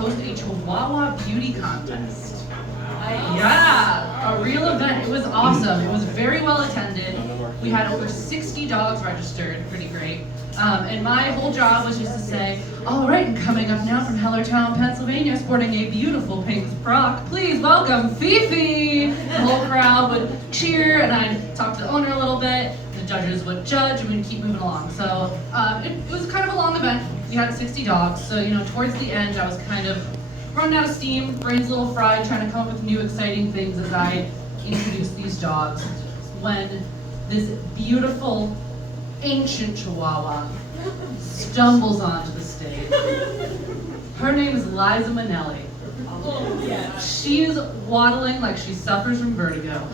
host a Chihuahua beauty contest. Yeah, a real event. It was awesome. It was very well attended. We had over 60 dogs registered, pretty great. And my whole job was just to say, all right, and coming up now from Hellertown, Pennsylvania, sporting a beautiful pink frock, please welcome Fifi. The whole crowd would cheer, and I'd talk to the owner a little bit. The judges would judge, and we'd keep moving along. So it was kind of a long event. We had 60 dogs, so towards the end, I was kind of running out of steam, brains a little fried, trying to come up with new exciting things as I introduced these dogs. When this beautiful, ancient Chihuahua stumbles onto the stage. Her name is Liza Minnelli. She is waddling like she suffers from vertigo.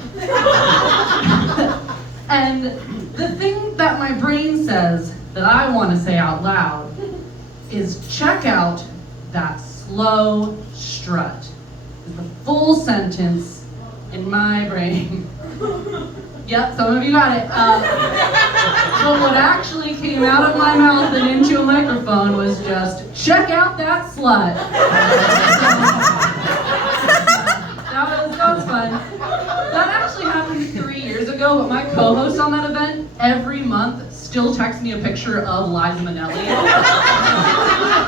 And the thing that my brain says that I want to say out loud is check out that slow strut. Is the full sentence in my brain. Yep, some of you got it. But what actually came out of my mouth and into a microphone was just, check out that slut. that was fun. That actually happened 3 years ago, but my co-host on that event, every month, still texts me a picture of Liza Minnelli.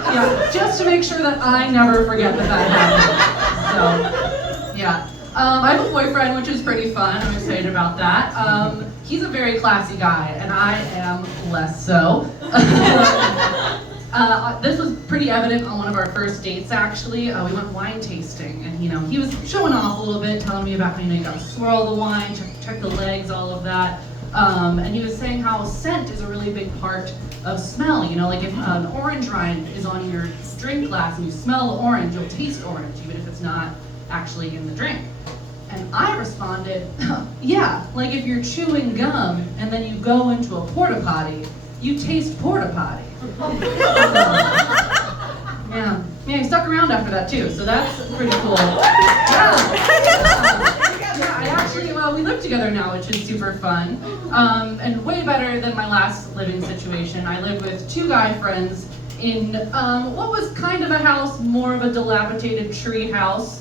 Yeah, just to make sure that I never forget that happened. So, yeah. I have a boyfriend, which is pretty fun. I'm excited about that. He's a very classy guy, and I am less so. This was pretty evident on one of our first dates, actually. We went wine tasting, and he was showing off a little bit, telling me about how you got to swirl the wine, check the legs, all of that. And he was saying how scent is a really big part of smell. Like if an orange rind is on your drink glass and you smell the orange, you'll taste orange, even if it's not actually in the drink. And I responded, yeah, like if you're chewing gum and then you go into a porta potty, you taste porta potty. Yeah, he stuck around after that too, so that's pretty cool. We live together now, which is super fun, and way better than my last living situation. I lived with two guy friends in what was kind of a house, more of a dilapidated tree house.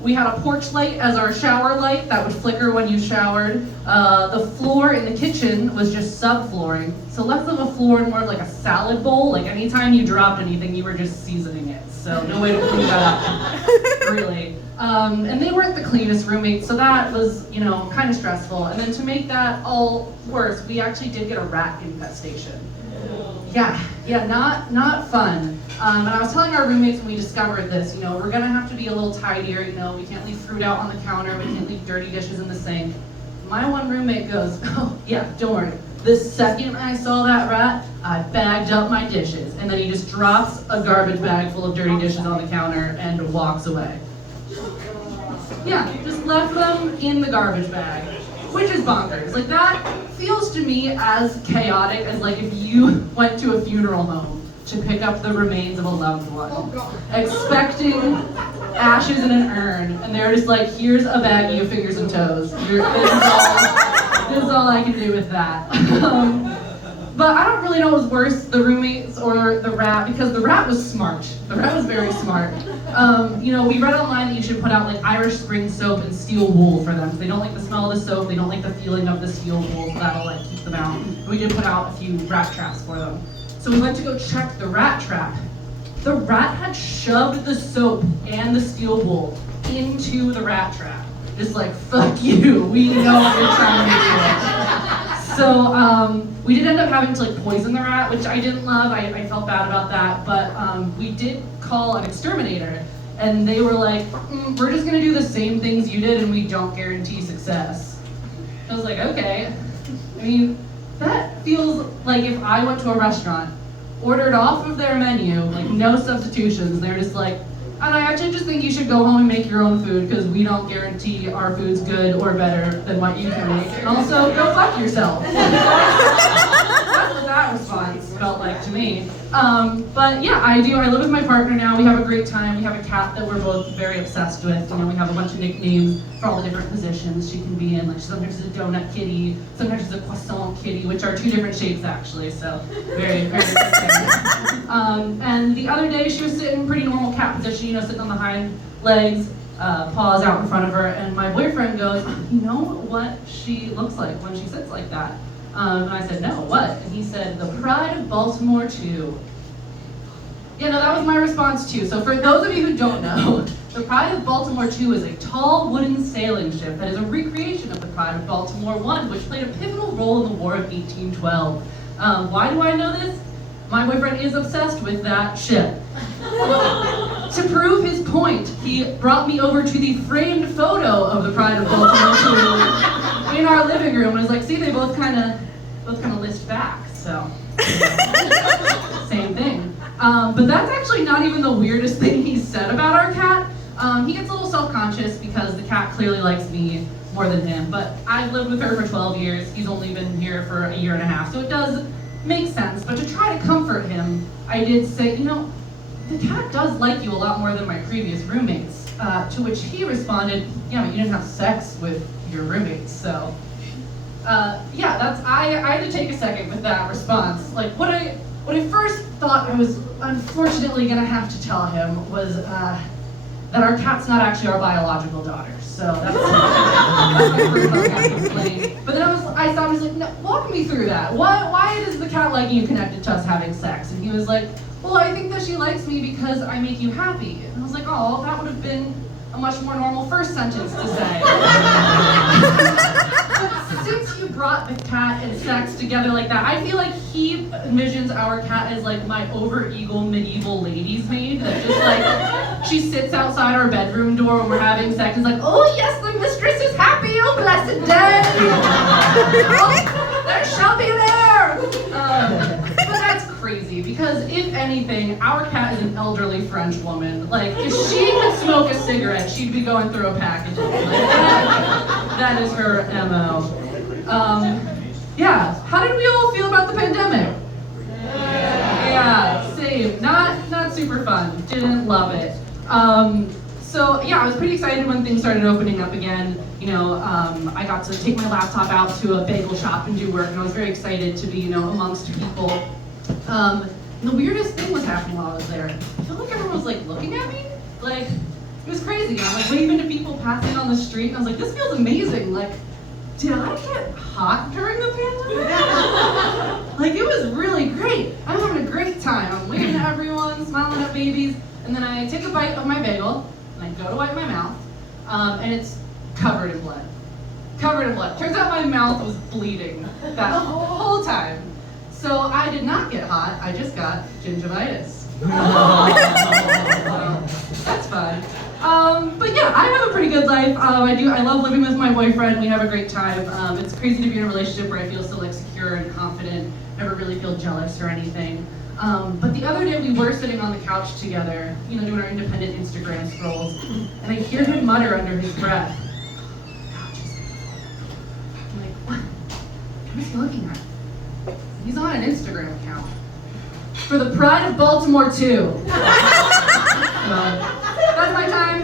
We had a porch light as our shower light that would flicker when you showered. The floor in the kitchen was just subflooring, so less of a floor and more of like a salad bowl. Like anytime you dropped anything, you were just seasoning it. So no way to clean that up, really. And they weren't the cleanest roommates, so that was, kind of stressful. And then to make that all worse, we actually did get a rat infestation. Yeah, not fun. And I was telling our roommates when we discovered this, we're gonna have to be a little tidier, we can't leave fruit out on the counter, we can't leave dirty dishes in the sink. My one roommate goes, oh yeah, don't worry. The second I saw that rat, I bagged up my dishes. And then he just drops a garbage bag full of dirty dishes on the counter and walks away. Yeah, just left them in the garbage bag, which is bonkers. Like that feels to me as chaotic as like if you went to a funeral home to pick up the remains of a loved one, expecting ashes in an urn, and they're just like, here's a baggie of fingers and toes. This is all I can do with that. But I don't really know what was worse, the roommates or the rat, because the rat was smart. The rat was very smart. We read online that you should put out like Irish Spring soap and steel wool for them. They don't like the smell of the soap, they don't like the feeling of the steel wool, so that'll like keep them out. And we did put out a few rat traps for them. So we went to go check the rat trap. The rat had shoved the soap and the steel wool into the rat trap. Just like, fuck you, we know what you're trying to do. So we did end up having to like poison the rat, which I didn't love. I felt bad about that, but we did call an exterminator, and they were like, we're just gonna do the same things you did and we don't guarantee success. I was like, okay. I mean, that feels like if I went to a restaurant, ordered off of their menu, like no substitutions, they're just like, and I actually just think you should go home and make your own food because we don't guarantee our food's good or better than what you can make. And also, go fuck yourself. That's what that response felt like to me. But yeah, I do. I live with my partner now. We have a great time. We have a cat that we're both very obsessed with. We have a bunch of nicknames for all the different positions she can be in. Like sometimes she's a donut kitty, sometimes she's a croissant kitty, which are two different shapes actually. So very, very different. And the other day she was sitting in pretty normal cat position, sitting on the hind legs, paws out in front of her, and my boyfriend goes, "You know what she looks like when she sits like that?" And I said, "No, what?" And he said, "The Pride of Baltimore 2. Yeah, no, that was my response too. So for those of you who don't know, the Pride of Baltimore 2 is a tall wooden sailing ship that is a recreation of the Pride of Baltimore 1, which played a pivotal role in the War of 1812. Why do I know this? My boyfriend is obsessed with that ship. To prove his point, he brought me over to the framed photo of the Pride of Baltimore 2 in our living room and was like, "See, they both kind of list back." So same thing. But that's actually not even the weirdest thing he said about our cat. He gets a little self-conscious because the cat clearly likes me more than him. But I've lived with her for 12 years. He's only been here for a year and a half, so it does make sense. But to try to comfort him, I did say, the cat does like you a lot more than my previous roommates. To which he responded, "Yeah, but you didn't have sex with your roommates, so." I had to take a second with that response. Like, what I first thought I was unfortunately gonna have to tell him was that our cat's not actually our biological daughter. So that's the first thing I had to explain. But then I was like, "No, walk me through that. Why does the cat liking you connected to us having sex?" And he was like, "Well, I think that she likes me because I make you happy." And I was like, "Oh, that would have been a much more normal first sentence to say." But since you brought the cat and sex together like that, I feel like he envisions our cat as like my over-ego medieval lady's maid that just like, she sits outside our bedroom door when we're having sex and is like, "Oh yes, the mistress is happy, oh blessed day. Oh, there shall be an heir." But that's crazy because if anything, our cat is an elderly French woman. Like if she could smoke a cigarette, she'd be going through a package. Like, that is her MO. How did we all feel about the pandemic? Yeah, same. Not super fun. Didn't love it. I was pretty excited when things started opening up again. I got to take my laptop out to a bagel shop and do work, and I was very excited to be, amongst people. The weirdest thing was happening while I was there. I felt like everyone was like looking at me. Like, it was crazy. I'm like waving to people passing on the street, and I was like, "This feels amazing." Like, did I get hot during the pandemic? Like, it was really great. I'm having a great time. I'm waving to everyone, smiling at babies, and then I take a bite of my bagel, and I go to wipe my mouth, and it's covered in blood. Covered in blood. Turns out my mouth was bleeding that whole time. So I did not get hot, I just got gingivitis. That's fun. I have a pretty good life. I love living with my boyfriend. We have a great time. It's crazy to be in a relationship where I feel so secure and confident, never really feel jealous or anything. But the other day we were sitting on the couch together, doing our independent Instagram scrolls, and I hear him mutter under his breath, "God, she's beautiful." I'm like, "What? What is he looking at?" He's on an Instagram account for the Pride of Baltimore 2. So, that's my time.